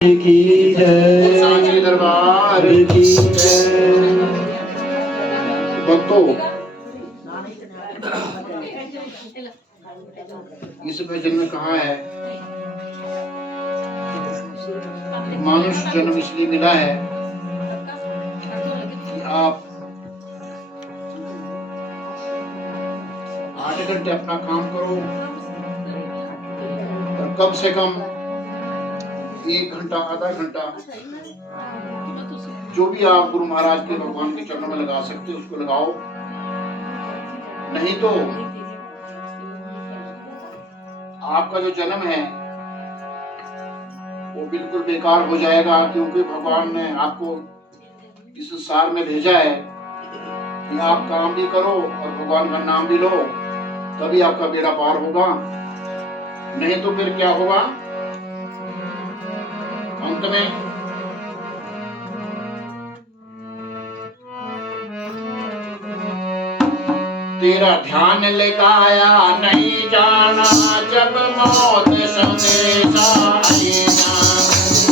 की जय, सांची दरबार की जय। भक्तों, इस भजन में कहा है मनुष्य जन्म इसलिए मिला है कि आप 8 घंटे अपना काम करो और कम से कम 1 घंटा आधा घंटा जो भी आप गुरु महाराज के भगवान के चरणों में लगा सकते हो उसको लगाओ। नहीं तो आपका जो जन्म है वो बिल्कुल बेकार हो जाएगा, क्योंकि भगवान ने आपको इस संसार में भेजा है कि आप काम भी करो और भगवान का नाम भी लो, तभी आपका बेड़ा पार होगा। नहीं तो फिर क्या होगा अंत में? तेरा ध्यान लगाया नहीं जाना जब मौत संदेशा आएगा।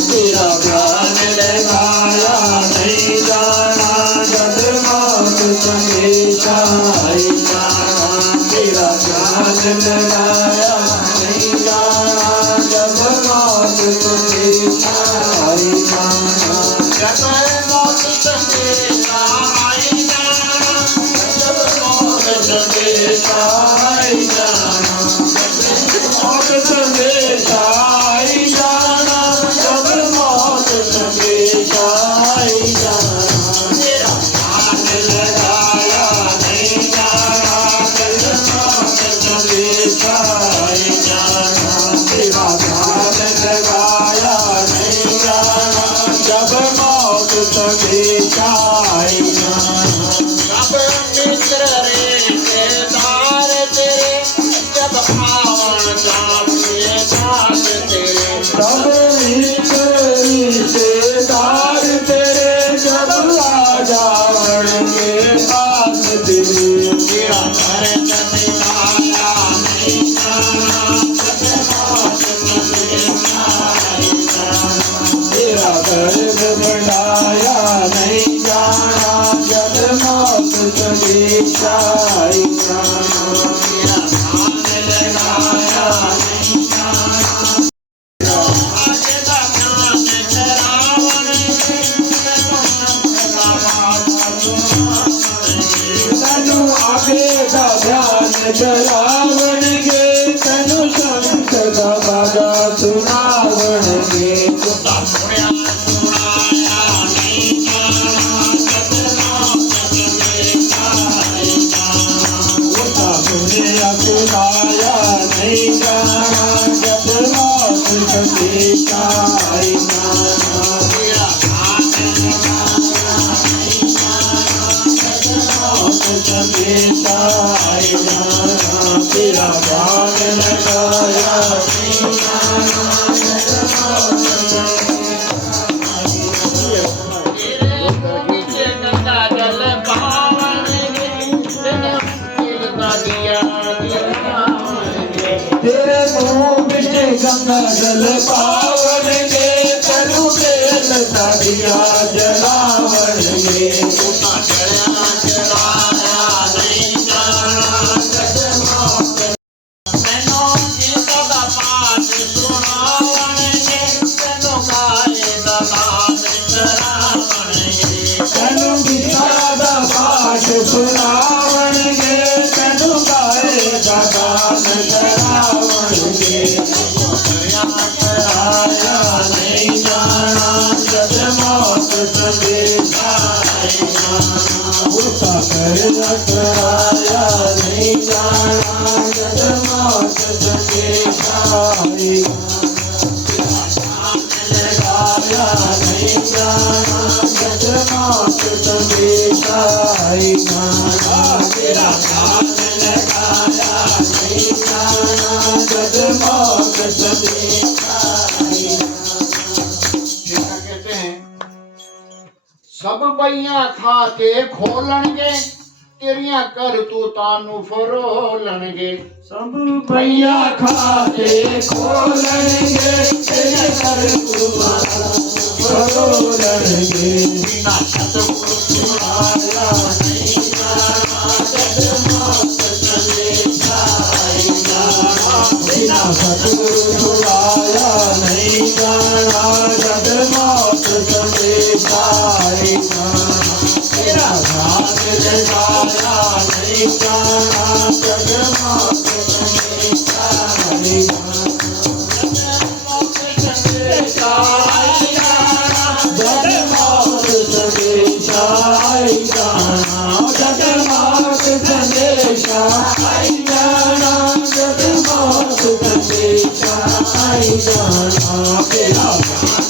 तेरा ध्यान लगाया नहीं जाना जब मौत संदेशा आएगा। तेरा ध्यान लगाया नहीं जाना जब मौत संदेशा आएगा। जब मौत संदेशा आएगा, जब मौत संदेशा आएगा, मौत संदेशा आएगा, जब मौत संदेशा आएगा। तेरा ध्यान लगाया नहीं जाना जब मौत संदेशा आएगा। तेरा ध्यान लगाया नहीं जाना जब मौत संदेशा आएगा। सब मित्र रिश्तेदार तेरे जब आवन जाने दास तेरे। सब मित्र रिश्तेदार तेरे जब आ जाएंगे पास तेरे। तेरा घर जमाया नहीं जाना जब मौत संदेशा आएगा। तेरा गर्भ बढ़ाया नहीं जाना जब मौत संदेशा आएगा। तेरा ध्यान लगाया नहीं जाना आज का ध्यान चरावन तनु आगे का ध्यान चलावणगे, तनु संत का बाजा सुनावणगे। सुनाया नहीं जाना जब मौत संदेशा आएगा। उसका सुनिया सुनाया नहीं जाना जब मौत संदेशा आएगा। तेरा ध्यान लगाया नहीं जाना जब मौत संदेशा आएगा। तेरा ध्यान लगाया नहीं जाना जब मौत नीचे गंगा जल पावन तेरे मुँह में गंगा जल पावनगे, तनु बेल का दिया जलावनगे। तनु गीता दा पाठ सुनावनगे, तनु गाए दा गान करावनगे। आया नहीं जाना जब मौत संदेशा आएगा। उसका कराया नहीं जाना जब मौत संदेशा आएगा। लगाया नहीं जाना जब मौत संदेशा आएगा। तेरा ध्यान लगाया नहीं जाना जब मौत संदेशा आएगा। कहते हैं सब बइया खा के खोलणगे, तेरिया कर तू तानू फरोलणगे। सब भैया खाते खोलणगे, तेरे कर तू जाना जगमोत संदेशा आई जगमोत संदेशा आई जाना जगमोत संदेशा आई जाना जगमोत संदेशा आई जाना तेरा